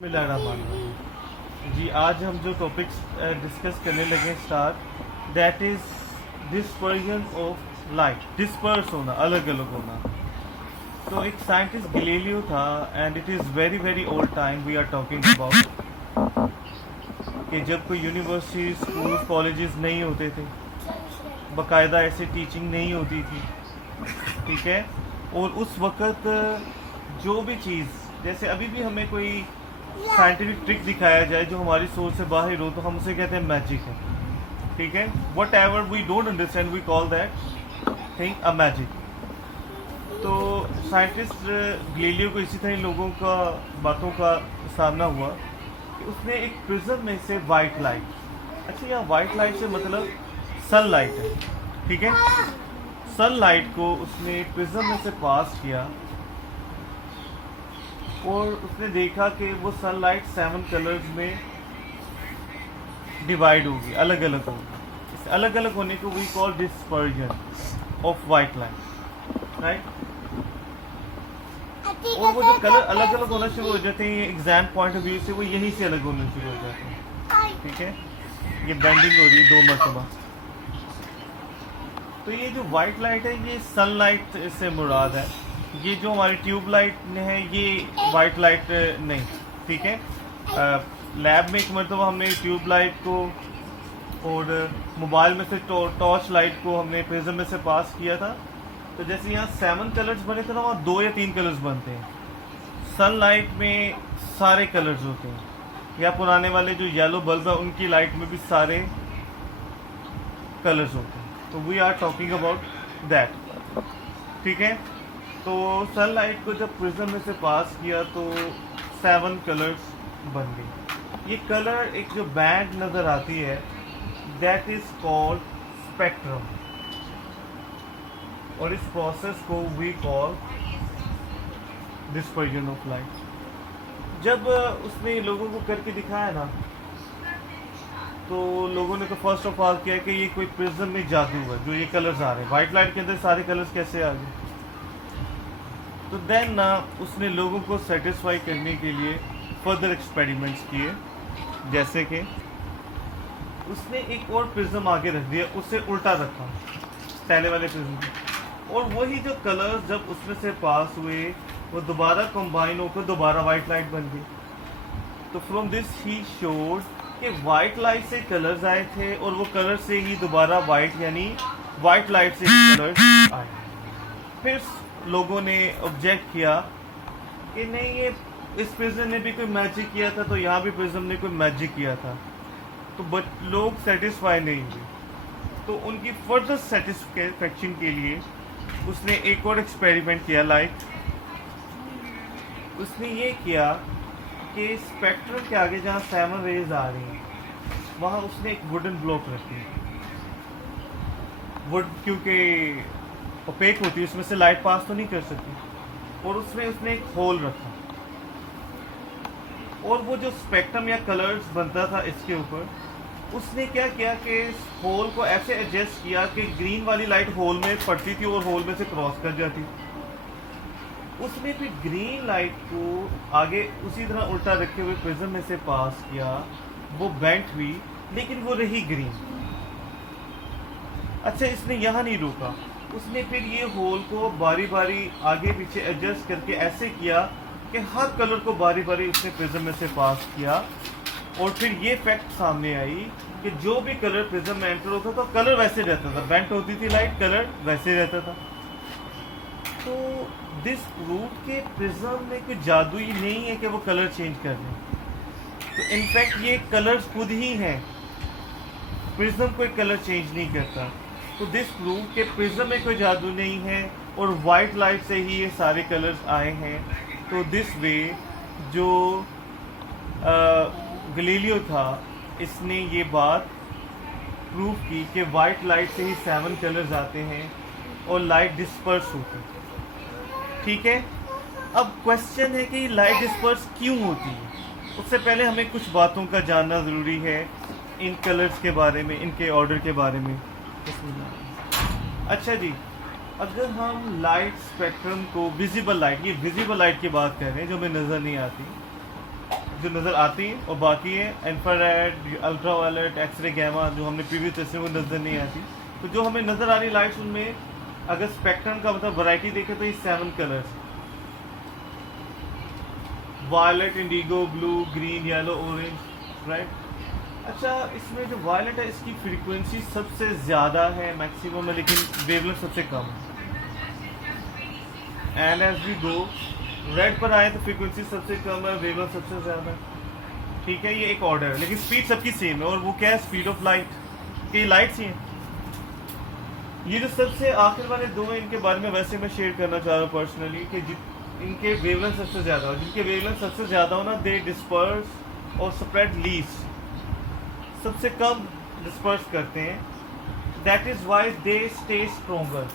बिस्मिल्लाहिर्रहमानिर्रहीम। जी आज हम जो टॉपिक्स डिस्कस करने लगे start that is dispersion of light. Disperse होना, अलग अलग होना। तो एक साइंटिस्ट गैलीलियो था and it is very very old time we are talking about कि जब कोई यूनिवर्सिटी स्कूल कॉलेजेस नहीं होते थे, बाकायदा ऐसे टीचिंग नहीं होती थी, ठीक है। और उस वक़्त जो भी चीज़, जैसे अभी भी हमें कोई साइंटिफिक ट्रिक दिखाया जाए जो हमारी सोच से बाहर हो तो हम उसे कहते हैं मैजिक है, ठीक है। Whatever we don't understand we call that thing a magic. तो साइंटिस्ट गैलीलियो को इसी तरह लोगों का बातों का सामना हुआ कि उसने एक प्रिज्म में से वाइट लाइट, अच्छा यहाँ वाइट लाइट से मतलब सनलाइट है, ठीक है। सनलाइट को उसने प्रिज्म में से पास किया और उसने देखा कि वो सनलाइट 7 कलर्स में डिवाइड होगी, अलग अलग होगी। इस अलग अलग होने को we call dispersion of white light, right. और वो जो कलर अलग अलग होना शुरू हो जाते हैं एग्जाम पॉइंट ऑफ व्यू से, वो यहीं से अलग होने शुरू हो जाते हैं, ठीक है। ये बेंडिंग हो रही है 2 मरतबा। तो ये जो वाइट लाइट है ये सनलाइट से मुराद है। ये जो हमारी ट्यूब लाइट है ये वाइट लाइट नहीं, ठीक है। लैब में एक मरतबा हमने ट्यूब लाइट को और मोबाइल में से टॉर्च लाइट को हमने प्रिज्म में से पास किया था। तो जैसे यहाँ 7 कलर्स बने थे ना, वहाँ 2 या 3 कलर्स बनते हैं। सनलाइट में सारे कलर्स होते हैं, या पुराने वाले जो येलो बल्ब है उनकी लाइट में भी सारे कलर्स होते हैं। तो we are talking about that, ठीक है। तो सनलाइट को जब प्रिज्म में से पास किया तो 7 कलर्स बन गए। ये कलर एक जो बैंड नज़र आती है दैट इज कॉल्ड स्पेक्ट्रम, और इस प्रोसेस को we call dispersion of light. जब उसने लोगों को करके दिखाया ना, तो लोगों ने तो फर्स्ट ऑफ ऑल किया कि ये कोई प्रिज्म में जादू है, जो ये कलर्स आ रहे हैं वाइट लाइट के अंदर सारे कलर्स कैसे आ गए। तो देन ना उसने लोगों को सेटिस्फाई करने के लिए फर्दर एक्सपेरिमेंट्स किए, जैसे कि उसने एक और प्रिज्म आगे रख दिया, उससे उल्टा रखा पहले वाले प्रिज्म को, और वही जो कलर्स जब उसमें से पास हुए वो दोबारा कंबाइन होकर दोबारा वाइट लाइट बन गई। तो फ्रॉम दिस ही शोड कि वाइट लाइट से कलर्स आए थे और वो कलर से ही दोबारा वाइट, यानी वाइट लाइट से ही कलर्स आए। फिर लोगों ने ऑब्जेक्ट किया कि नहीं, ये इस प्रिज्म ने भी कोई मैजिक किया था तो यहाँ भी प्रिज्म ने कोई मैजिक किया था। तो बट लोग सेटिस्फाई नहीं हुए, तो उनकी फर्दर सेटिस्फेक्शन के लिए उसने एक और एक्सपेरिमेंट किया। लाइक उसने ये किया कि स्पेक्ट्रम के आगे जहाँ 7 रेज आ रही हैं वहाँ उसने एक वुडन ब्लॉक रखी। वुड क्योंकि ओपेक होती है, उसमें से लाइट पास तो नहीं कर सकती, और उसमें उसने एक होल रखा, और वो जो स्पेक्ट्रम या कलर्स बनता था इसके ऊपर उसने क्या किया कि होल को ऐसे एडजस्ट किया कि ग्रीन वाली लाइट होल में पड़ती थी और होल में से क्रॉस कर जाती। उसने फिर ग्रीन लाइट को आगे उसी तरह उल्टा रखे हुए प्रिज्म में से पास किया, वो बेंट हुई लेकिन वो रही ग्रीन। अच्छा, इसने यहाँ नहीं रोका, उसने फिर ये होल को बारी बारी आगे पीछे एडजस्ट करके ऐसे किया कि हर कलर को बारी बारी उसने प्रिज्म में से पास किया, और फिर ये फैक्ट सामने आई कि जो भी कलर प्रिज्म में एंटर होता था कलर वैसे रहता था, बेंट होती थी लाइट, कलर वैसे रहता था। तो दिस प्रूव के प्रिज्म में कोई जादू ही नहीं है कि वो कलर चेंज कर दें। तो इनफैक्ट ये कलर्स खुद ही हैं, प्रिज्म कोई कलर चेंज नहीं करता। तो दिस प्रूव के प्रिज्म में कोई जादू नहीं है और वाइट लाइट से ही ये सारे कलर्स आए हैं। तो दिस वे जो गैलीलियो था इसने ये बात प्रूव की कि वाइट लाइट से ही 7 कलर्स आते हैं और लाइट डिस्पर्स होती है, ठीक है। अब क्वेश्चन है कि लाइट डिस्पर्स क्यों होती है। उससे पहले हमें कुछ बातों का जानना ज़रूरी है इन कलर्स के बारे में, इनके ऑर्डर के बारे में। अच्छा जी, अगर हम लाइट स्पेक्ट्रम को विजिबल लाइट, ये विजिबल लाइट की बात कर रहे हैं जो हमें नज़र नहीं आती, जो नज़र आती हैं, और बाकी है infrared, ultra violet, x ray, gamma, जो हमने प्रीवियस टेस्ट में नज़र नहीं आती। तो जो हमें नज़र आ रही लाइट्स, उनमें अगर स्पेक्ट्रम का मतलब वैरायटी देखें तो ये 7 colours, violet, indigo, blue, green, yellow, orange, right. अच्छा, इसमें जो वायलेट है इसकी फ्रीक्वेंसी सबसे ज़्यादा है, मैक्सिमम है, लेकिन वेवलेंथ सबसे कम है। And as we go red पर आए तो फ्रीक्वेंसी सबसे कम है, वेवलेंथ सबसे ज़्यादा है। ठीक है, ये एक ऑर्डर है, लेकिन स्पीड सबकी सेम है। और वो क्या है? स्पीड ऑफ लाइट, कि लाइट्स ही हैं। ये जो सबसे आखिर वाले दो हैं, इनके बारे में वैसे मैं शेयर करना चाह रहा हूँ पर्सनली, कि इनके वेवलेंथ सबसे ज़्यादा हो। जिनके वेवलेंथ सबसे ज़्यादा हो ना, दे डिस्पर्स और स्प्रेड लीस्ट, सबसे कम डिस्पर्स करते हैं। That is why they stay stronger.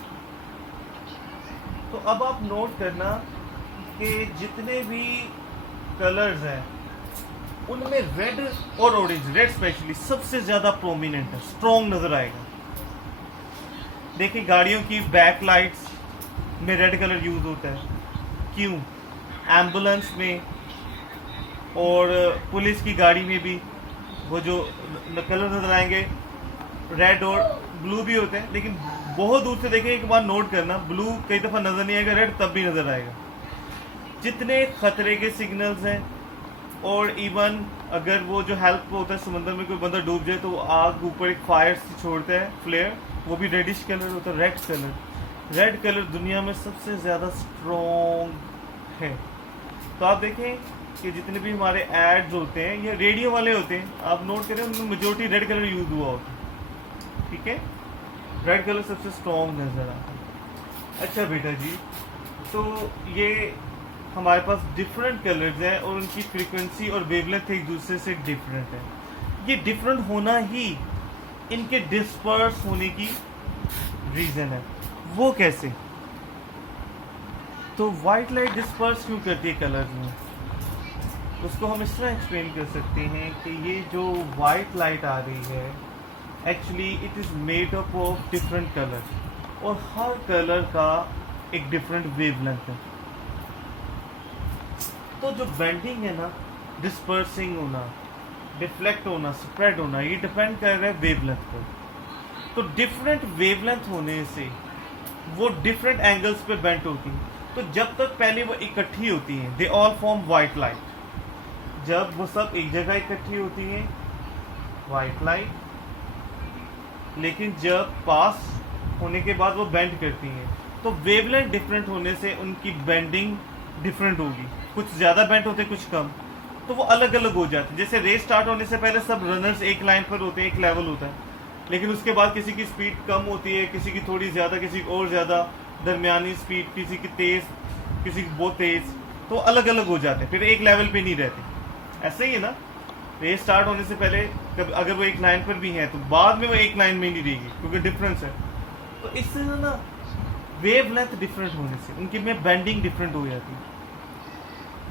तो अब आप नोट करना कि जितने भी कलर्स हैं उनमें रेड और ऑरेंज, रेड स्पेशली सबसे ज़्यादा प्रोमिनेंट है, स्ट्रॉन्ग नज़र आएगा। देखिए, गाड़ियों की बैक लाइट्स में रेड कलर यूज़ होता है, क्यों? एम्बुलेंस में और पुलिस की गाड़ी में भी वो जो कलर नज़र आएंगे रेड और ब्लू भी होते हैं। लेकिन बहुत दूर से देखें, एक बार नोट करना, ब्लू कई दफ़ा नज़र नहीं आएगा, रेड तब भी नज़र आएगा। जितने ख़तरे के सिग्नल्स हैं, और इवन अगर वो जो हेल्प होता है, समंदर में कोई बंदा डूब जाए तो वो आग ऊपर एक फायर से छोड़ता है, फ्लेयर, वो भी रेडिश कलर होता है, रेड कलर। रेड कलर दुनिया में सबसे ज़्यादा स्ट्रॉन्ग है। तो आप देखें कि जितने भी हमारे एड्स होते हैं, ये रेडियो वाले होते हैं, आप नोट करें उनमें मेजोरिटी रेड कलर यूज हुआ होता है। ठीक है, रेड कलर सबसे स्ट्रॉन्ग नज़र आता है। अच्छा बेटा जी, तो ये हमारे पास डिफरेंट कलर्स हैं और उनकी फ्रीक्वेंसी और वेवलेंथ एक दूसरे से डिफरेंट है। ये डिफरेंट होना ही इनके डिस्पर्स होने की रीज़न है। वो कैसे? तो वाइट लाइट डिस्पर्स क्यों करती है कलर्स में? उसको हम इस तरह एक्सप्लेन कर सकते हैं कि ये जो वाइट लाइट आ रही है, actually it is made up of different colour, और हर कलर का एक डिफरेंट वेवलेंथ है। तो जो बेंडिंग है ना, डिस्पर्सिंग होना, डिफ्लेक्ट होना, स्प्रेड होना, ये डिपेंड कर रहा है वेवलेंथ पर। तो डिफरेंट वेवलेंथ होने से वो डिफरेंट एंगल्स पे बेंड होती हैं। तो जब तक पहले वो इकट्ठी होती हैं, they all form white light. जब वो सब एक जगह इकट्ठी होती हैं, वाइट लाइट, लेकिन जब पास होने के बाद वो बेंड करती हैं, तो वेवलेंथ डिफरेंट होने से उनकी बेंडिंग डिफरेंट होगी। कुछ ज़्यादा बेंड होते, कुछ कम, तो वो अलग अलग हो जाते हैं। जैसे रेस स्टार्ट होने से पहले सब रनर्स एक लाइन पर होते हैं, एक लेवल होता है, लेकिन उसके बाद किसी की स्पीड कम होती है, किसी की थोड़ी ज़्यादा, किसी की और ज़्यादा, दरमियानी स्पीड, किसी की तेज़, किसी की बहुत तेज़, तो अलग अलग हो जाते हैं, फिर एक लेवल पे नहीं रहते। ऐसे ही है ना, रेस स्टार्ट होने से पहले अगर वो एक लाइन पर भी है तो बाद में वो एक लाइन में नहीं रहेगी, क्योंकि डिफरेंस है। तो इससे ना वेवलेंथ डिफरेंट होने से उनकी में बेंडिंग डिफरेंट हो जाती है।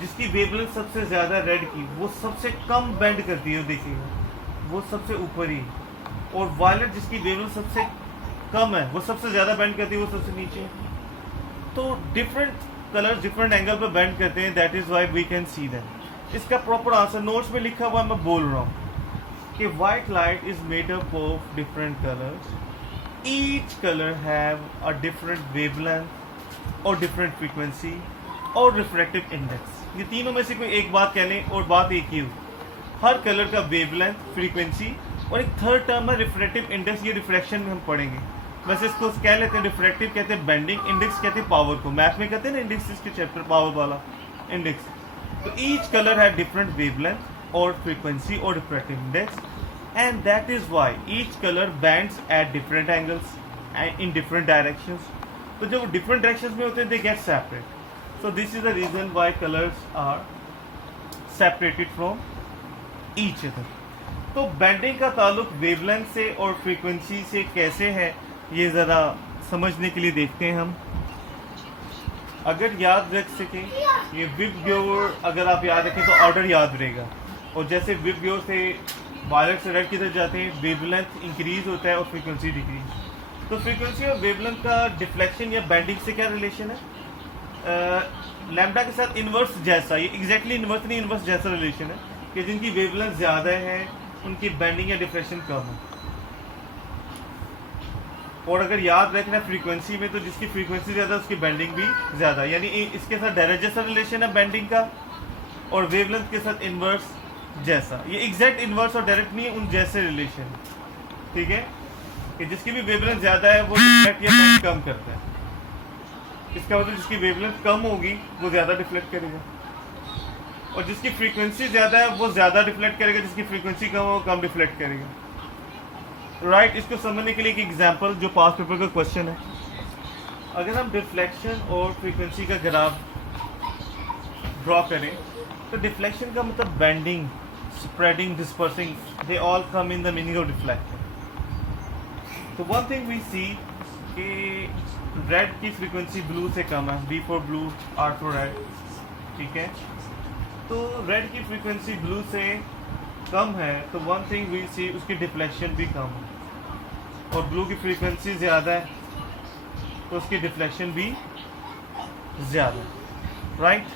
जिसकी वेवलेंथ सबसे ज़्यादा रेड की, वो सबसे कम बेंड करती है, देखिएगा वो सबसे ऊपर ही। और वायलेट जिसकी वेवलेंथ सबसे कम है, वो सबसे ज़्यादा बेंड करती है, वो सबसे नीचे। तो डिफरेंट कलर्स डिफरेंट एंगल पर बेंड करते हैं, that is why we can see them. इसका प्रॉपर आंसर नोट्स में लिखा हुआ है, मैं बोल रहा हूँ कि white light is made up of different colours, each colour have a different wavelength और डिफरेंट फ्रीक्वेंसी और रिफ्रैक्टिव इंडेक्स। ये तीनों में से कोई एक बात कह लें और बात एक ही हो, हर कलर का वेवलेंथ, फ्रीक्वेंसी और एक थर्ड टर्म है रिफ्रैक्टिव इंडेक्स। ये रिफ्रैक्शन में हम पढ़ेंगे। वैसे इसको कह लेते हैं रिफ्रैक्टिव कहते हैं बेंडिंग, इंडेक्स कहते हैं पावर को। मैथ में कहते हैं ना इंडेक्स, इसके चैप्टर पावर वाला इंडेक्स। तो ईच कलर है डिफरेंट वेवलेंथ और फ्रीक्वेंसी और refractive index, and that is why each colour bands at different angles and in different directions. तो जब डिफरेंट डायरेक्शंस में होते हैं, they get separate. So this is the reason why colors are separated from each other. तो bending का ताल्लुक wavelength से और फ्रीक्वेंसी से कैसे है, ये ज़रा समझने के लिए देखते हैं हम। अगर याद रख सकें, ये विबग्योर अगर आप याद रखें तो ऑर्डर याद रहेगा। और जैसे विबग्योर से वायलेट से रेड की तरफ जाते हैं, वेवलेंथ इंक्रीज होता है और फ्रीक्वेंसी डिक्रीज। तो फ्रीक्वेंसी और वेवलेंथ का डिफ्लेक्शन या बेंडिंग से क्या रिलेशन है? लैम्डा के साथ इन्वर्स जैसा, ये एग्जैक्टली इन्वर्स नहीं, इन्वर्स जैसा रिलेशन है। कि जिनकी वेवलेंथ ज़्यादा है उनकी बेंडिंग या डिफ्लेक्शन कम है। और अगर याद रखना फ्रीक्वेंसी में, तो जिसकी फ्रीक्वेंसी ज़्यादा उसकी बेंडिंग भी ज़्यादा, यानी इसके साथ डायरेक्ट जैसा रिलेशन है बेंडिंग का, और वेवलेंथ के साथ इन्वर्स जैसा। ये एग्जैक्ट इन्वर्स और डायरेक्ट नहीं है, उन जैसे रिलेशन, ठीक है, कि जिसकी भी वेवलेंथ ज़्यादा है वो डिफ्लेक्ट या बेंड कम करता है। इसका मतलब जिसकी वेवलेंथ कम होगी वो ज़्यादा डिफ्लेक्ट करेगा, और जिसकी फ्रीक्वेंसी ज़्यादा है वो ज़्यादा डिफ्लेक्ट करेगा, जिसकी फ्रीक्वेंसी कम हो वो कम डिफ्लेक्ट करेगा। राइट, इसको समझने के लिए एक एग्जांपल जो पास पेपर का क्वेश्चन है, अगर हम डिफ्लेक्शन और फ्रीक्वेंसी का ग्राफ ड्रॉ करें, तो डिफ्लेक्शन का मतलब bending, spreading, dispersing, they all come in the meaning of deflection. तो वन थिंग वी सी कि रेड की फ्रीक्वेंसी ब्लू से कम है, B for blue, R for red, ठीक है। तो रेड की फ्रीक्वेंसी ब्लू से कम है, तो वन थिंग वी सी उसकी डिफ्लेक्शन भी कम है, और ब्लू की फ्रीक्वेंसी ज़्यादा है तो उसकी डिफ्लेक्शन भी ज़्यादा है, राइट।